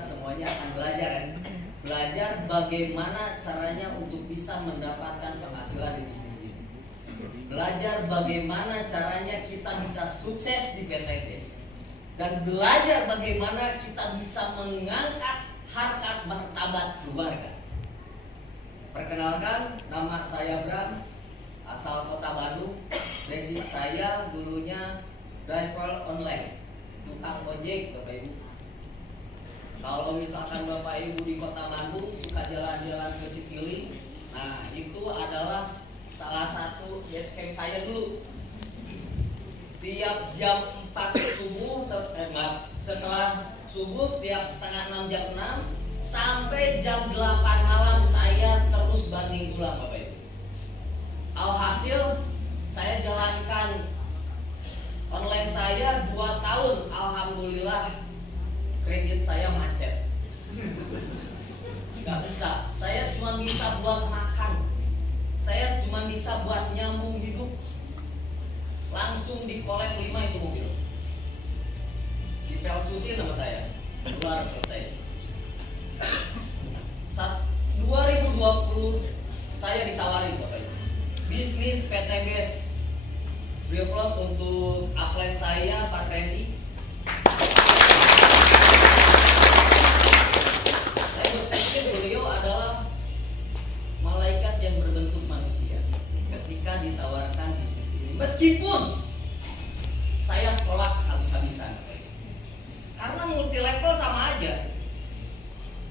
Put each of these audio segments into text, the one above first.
semuanya akan belajar kan? Belajar bagaimana caranya untuk bisa mendapatkan penghasilan di bisnis ini. Belajar bagaimana caranya kita bisa sukses di PTBes. Dan belajar bagaimana kita bisa mengangkat harkat martabat keluarga. Perkenalkan, nama saya Bram, asal Kota Bandung. Basic saya dulunya driver online, tukang ojek Bapak Ibu. Kalau misalkan Bapak Ibu di Kota Bandung suka jalan-jalan ke Citilink, nah itu adalah salah satu base camp saya dulu. Tiap jam 4 subuh, setelah subuh setiap setengah 6 jam 6 sampai jam 8 malam saya terus banting tulang Bapak Ibu. Alhasil saya jalankan online saya 2 tahun, alhamdulillah kredit saya macet. Gak bisa, saya cuma bisa buat makan, saya cuma bisa buat nyambung hidup. Langsung di kolab 5 itu mobil, di Pelsusi nama saya, keluar selesai. 2020 saya ditawarin Bapak Ibu, bisnis PTBes. Real plus untuk upline saya Pak Randy. Saya berpikir beliau adalah malaikat yang berbentuk manusia ketika ditawarkan bisnis ini. Meskipun saya tolak habis-habisan, karena multi level sama aja.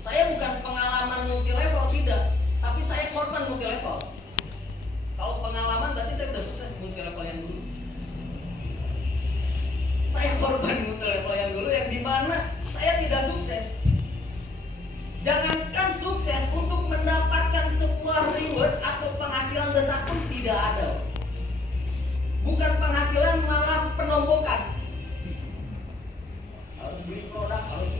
Saya bukan pengalaman multi level, tidak, tapi saya korban multi level. Kalau pengalaman berarti saya sudah sukses multi level yang dulu. Saya korban multi level yang dulu, yang dimana saya tidak sukses. Jangankan sukses, untuk mendapatkan sebuah reward atau penghasilan besar pun tidak ada. Bukan penghasilan, malah penombokan. Harus beli produk, harus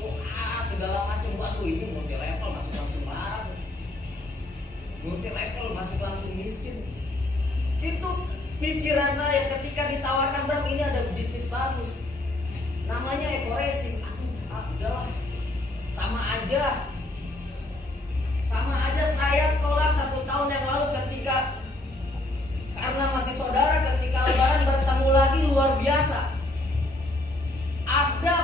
segala macam. Waduh, ini multi level masuk langsung marah. Multi level masuk langsung miskin. Itu pikiran saya ketika ditawarkan, Bram ini ada bisnis bagus, namanya Eko Racing. Udahlah, sama aja saya tolak 1 tahun yang lalu ketika, karena masih saudara, ketika lebaran bertemu lagi luar biasa. Ada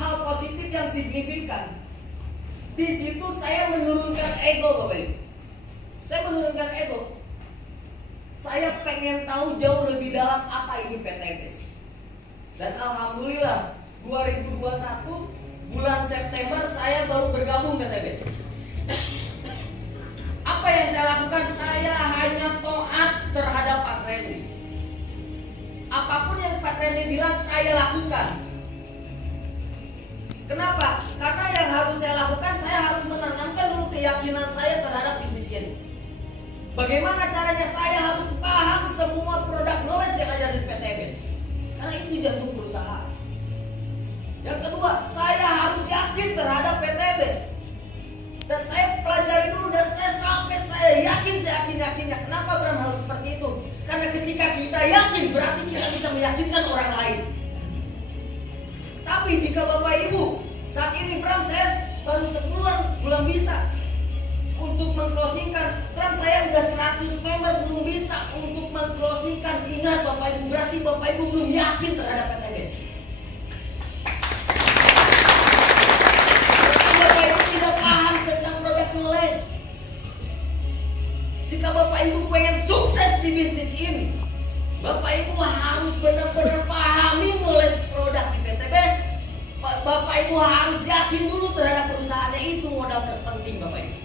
hal positif yang signifikan. Di situ saya menurunkan ego Bapak Ibu. Saya menurunkan ego. Saya pengen tahu jauh lebih dalam apa ini PTBes. Dan alhamdulillah 2021 bulan September saya baru bergabung PTBes. Apa yang saya lakukan? Saya hanya taat terhadap Pak Randy. Apapun yang Pak Randy bilang saya lakukan. Kenapa? Karena yang harus saya lakukan, saya harus menanamkan dulu keyakinan saya terhadap bisnis ini. Bagaimana caranya? Saya harus paham semua produk knowledge yang ada di PTBes, karena itu jantung perusahaan. Yang kedua, saya harus yakin terhadap PTBes. Dan saya pelajari dulu, dan saya yakinnya. Kenapa Bram harus seperti itu? Karena ketika kita yakin, berarti kita bisa meyakinkan orang lain. Tapi jika Bapak Ibu, saat ini Bram saya baru sebulan belum bisa untuk mengclosingkan. Bram saya udah 100 member belum bisa untuk mengclosingkan. Ingat Bapak Ibu, berarti Bapak Ibu belum yakin terhadap PTBes. Berarti Bapak Ibu tidak paham tentang produk knowledge. Jika Bapak Ibu pengen sukses di bisnis ini, Bapak Ibu harus benar-benar pahami knowledge produk di PTBes. Bapak Ibu harus yakin dulu terhadap perusahaannya, itu modal terpenting Bapak Ibu.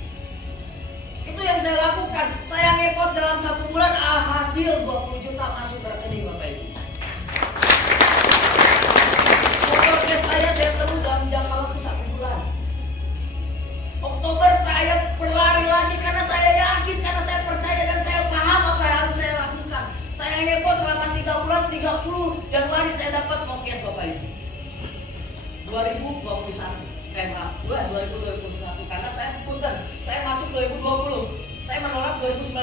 Itu yang saya lakukan. Saya ngepot dalam 1 bulan, hasil 20 juta masuk ke rekening Bapak Ibu. Motor cash saya tebus dalam jangka waktu 1 bulan. Oktober saya berlari lagi karena saya yakin, karena saya percaya dan saya paham apa yang harus saya lakukan. Saya ngepot selama 3 bulan, 30 Januari saya dapat cash Bapak Ibu. 2021 karena saya masuk 2020, saya menolak 2019.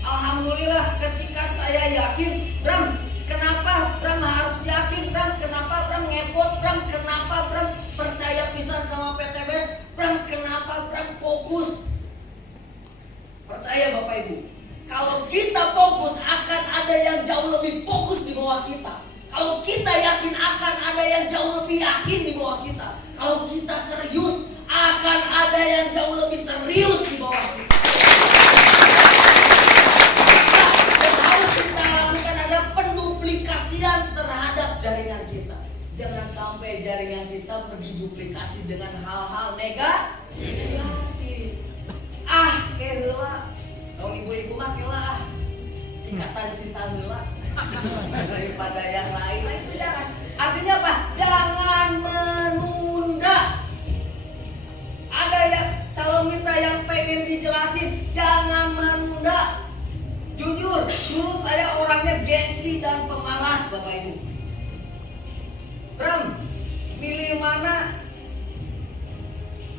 Alhamdulillah ketika saya yakin, Bram, kenapa Bram harus yakin? Bram, report, Bram, kenapa Bram percaya pisan sama PTBS? Bram, kenapa Bram fokus? Percaya Bapak Ibu, kalau kita fokus akan ada yang jauh lebih fokus di bawah kita. Kalau kita yakin akan ada yang jauh lebih yakin di bawah kita. Kalau kita serius akan ada yang jauh lebih serius di bawah kita. Yang harus kita lakukan ada penduplikasian terhadap jaringan kita. Jangan sampai jaringan kita diduplikasi dengan hal-hal negatif. Heula, kalau ibu-ibu mah heula ikatan cinta heula daripada yang lain. Nah, itu jangan. Artinya apa? Jangan menunda. Ada yang calon mitra yang pengen dijelasin, jangan menunda. Jujur, dulu saya orangnya gengsi dan pemalas, Bapak Ibu. Bram, milih mana?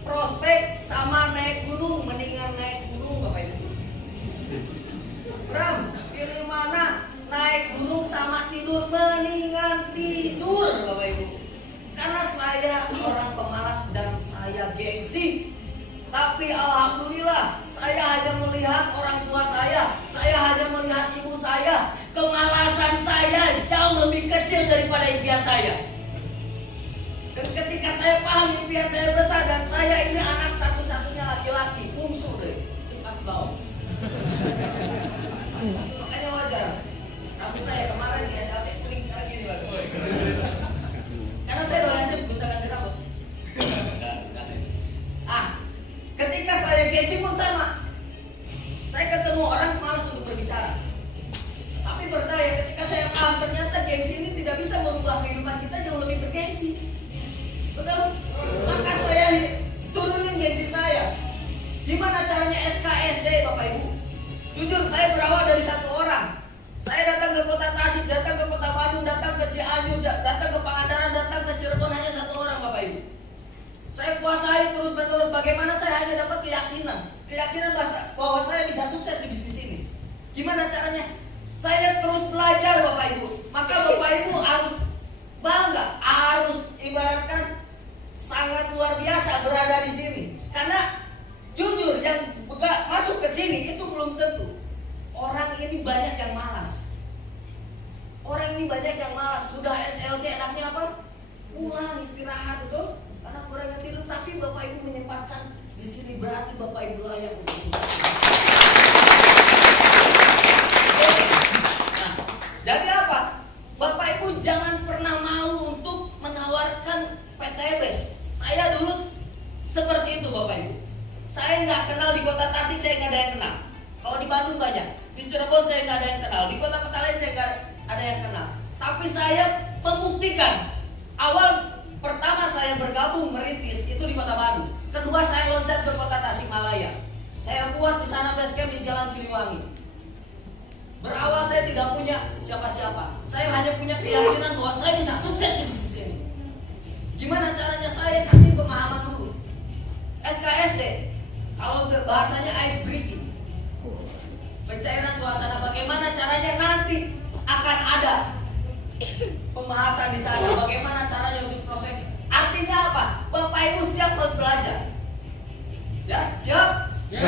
Prospek sama naik gunung, mendingan naik gunung, Bapak Ibu. Bram, pilih mana? Naik gunung sama tidur, mendingan tidur, Bapak Ibu. Karena saya orang pemalas dan saya gengsi. Tapi alhamdulillah, saya hanya melihat orang tua saya hanya melihat ibu saya. Kemalasan saya jauh lebih kecil daripada impian saya. Dan ketika saya paham impian saya besar dan saya ini anak satu-satunya laki-laki, bungsu deh, terus pasti bawah. Makanya wajar. Rambut saya kemarin di SLC kuning sekarang gini, Pak. Karena saya doyan gonta ganti rambut. Ketika saya gengsi pun sama. Saya ketemu orang malas untuk berbicara. Tapi percaya ketika saya paham ternyata gengsi ini tidak bisa merubah kehidupan kita jauh lebih bergengsi. Betul? Maka saya turunin gengsi saya. Gimana caranya SKSD, Bapak Ibu? Jujur saya berawal dari satu orang. Saya datang ke kota Tasik, datang ke kota Bandung, datang ke Cianjur, datang ke Pangandaran, datang ke Cirebon, hanya satu orang, Bapak Ibu. Saya kuasai terus menerus. Bagaimana saya hanya dapat keyakinan bahwa saya bisa sukses di bisnis ini. Gimana caranya? Saya terus belajar, Bapak Ibu. Maka Bapak Ibu harus bangga, harus ibaratkan sangat luar biasa berada di sini. Karena jujur yang masuk ke sini itu belum tentu. Orang ini banyak yang malas. Sudah SLC enaknya apa? Pulang istirahat, betul? Karena kurang tidur. Tapi Bapak Ibu menyempatkan di sini, berarti Bapak Ibu layak untuk itu. Nah, jadi apa? Bapak Ibu jangan pernah malu untuk menawarkan PTBS. Saya dulu seperti itu, Bapak Ibu. Saya nggak kenal di kota Tasik, saya nggak ada yang kenal. Kalau di Bandung banyak, di Cirebon saya nggak ada yang kenal, di kota-kota lain saya nggak ada yang kenal. Tapi saya membuktikan. Awal pertama saya bergabung merintis itu di kota Bandung. Kedua saya loncat ke kota Tasikmalaya. Saya buat di sana base camp di Jalan Siliwangi. Berawal saya tidak punya siapa-siapa. Saya hanya punya keyakinan bahwa saya bisa sukses di sini. Gimana caranya? Saya kasih pemahaman dulu. SKSD, kalau bahasanya ice breaking, pencairan suasana. Bagaimana caranya? Nanti akan ada pembahasan di sana. Bagaimana caranya untuk prospek? Artinya apa? Bapak Ibu siap harus belajar. Ya, siap? Ya.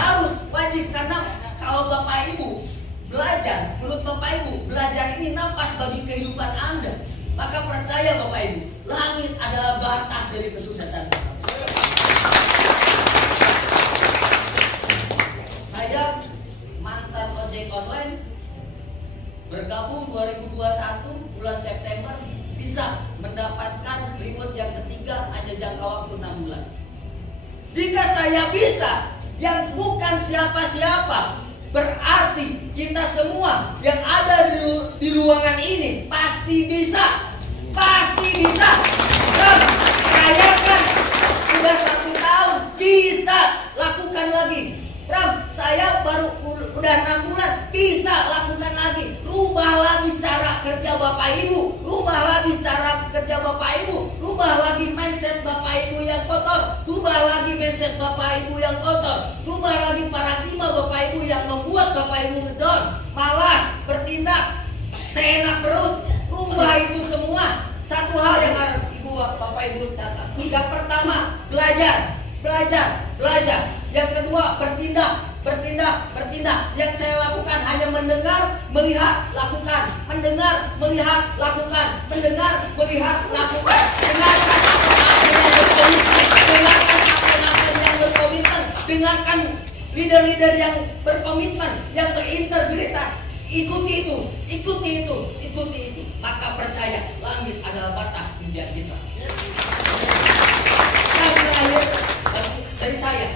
Harus wajib, karena kalau Bapak Ibu belajar, menurut Bapak Ibu belajar ini nafas bagi kehidupan Anda. Maka percaya Bapak Ibu, langit adalah batas dari kesuksesan kita. Saya mantan ojek online, bergabung 2021 bulan September, bisa mendapatkan reward yang ketiga hanya jangka waktu 6 bulan. Jika saya bisa, yang bukan siapa-siapa, berarti kita semua yang ada di ruangan ini pasti bisa. Pasti bisa. Dan saya kan sudah 1 tahun, bisa lakukan lagi. Bram, saya baru udah 6 bulan, bisa lakukan lagi. Rubah lagi cara kerja Bapak Ibu, rubah lagi cara kerja Bapak Ibu, rubah lagi mindset Bapak Ibu yang kotor, rubah lagi mindset Bapak Ibu yang kotor, rubah lagi paradigma Bapak Ibu yang membuat Bapak Ibu ngedon, malas, bertindak, seenak perut. Rubah itu semua. Satu hal yang Yang pertama, belajar. Yang kedua, bertindak. Yang saya lakukan hanya mendengar, melihat, lakukan. Mendengar, melihat, lakukan. Mendengar, melihat, lakukan. Dengarkan apa-apa yang berkomitmen. Dengarkan apa-apa yang berkomitmen. Dengarkan leader-leader yang berkomitmen, yang berintegritas. Ikuti itu. Maka percaya, langit adalah batas impian kita. Yang terakhir dari saya,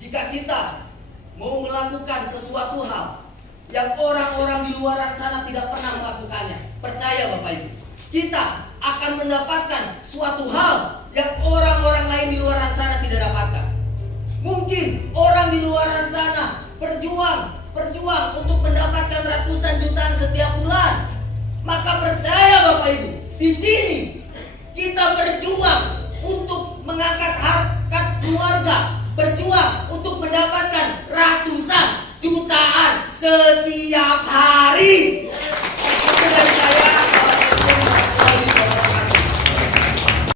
jika kita mau melakukan sesuatu hal yang orang-orang di luar sana tidak pernah melakukannya, percaya Bapak Ibu, kita akan mendapatkan suatu hal yang orang-orang lain di luar sana tidak dapatkan. Mungkin orang di luar sana berjuang untuk mendapatkan ratusan jutaan setiap bulan. Maka percaya Bapak Ibu, di sini kita berjuang untuk mengangkat harkat keluarga, berjuang untuk mendapatkan ratusan jutaan setiap hari.